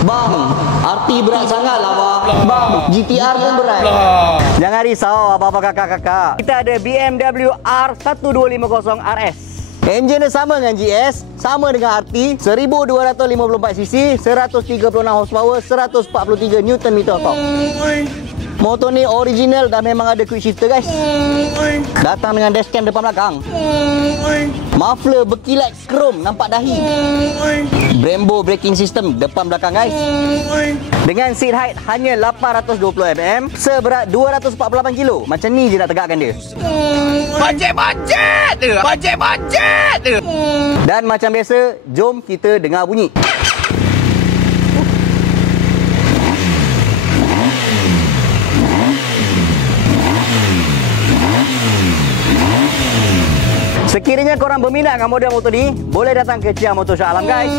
Bang, RT berat sangat lah bang. Bang, GTR pun berat. Jangan risau apa-apa kakak-kakak. Kita ada BMW R1250 RS. Enjin dia sama dengan GS, sama dengan RT, 1254cc, 136 horsepower, 143 Nm torque. Motor ni original dan memang ada quick shifter guys. Datang dengan dashcam depan belakang. Muffler berkilat krom, nampak dahi. Brembo braking system depan belakang guys. Dengan seat height hanya 820mm, seberat 248 kg. Macam ni je nak tegakkan dia. Bajet dia. Dan macam biasa, jom kita dengar bunyi. Sekiranya korang berminat dengan model motor ni, boleh datang ke Chia Motor Shah Alam guys.